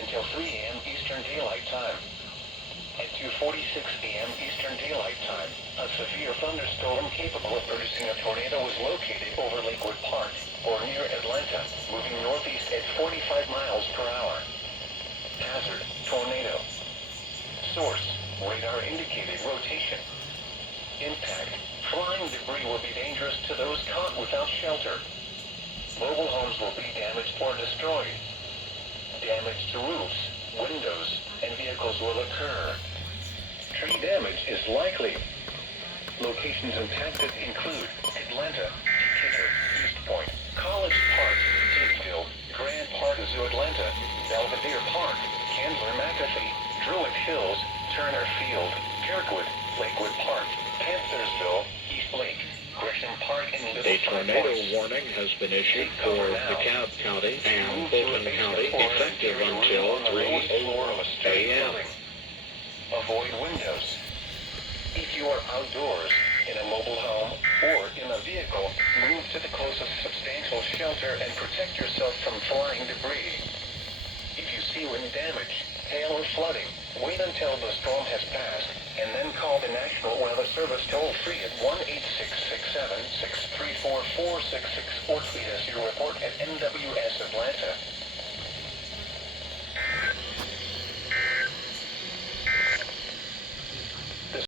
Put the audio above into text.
until 3 a.m. Eastern Daylight Time. At 2:46 p.m. Eastern Daylight Time, a severe thunderstorm capable of producing a tornado was located over Lakewood Park, or near Atlanta, moving northeast at 45 miles per hour. Hazard, tornado. Source, radar indicated rotation. Impact, flying debris will be dangerous to those caught without shelter. Mobile homes will be damaged or destroyed. Damage to roofs, windows, and vehicles will occur. Tree damage is likely. Locations impacted include Atlanta, Decatur, East Point, College Park, Tidesville, Grand Park Zoo Atlanta, Belvedere Park, Candler McAfee, Druid Hills, Turner Field, Kirkwood, Lakewood Park, Panthersville, East Lake, Gresham Park, and Little A tornado warning has been issued for DeKalb County and Fulton County, effective until 3 a.m. Avoid windows. If you are outdoors, in a mobile home, or in a vehicle, move to the closest substantial shelter and protect yourself from flying debris. If you see wind damage, hail or flooding, wait until the storm has passed, and then call the National Weather Service toll-free at 1-866-7-634-466 or tweet us your report at NWS Atlanta.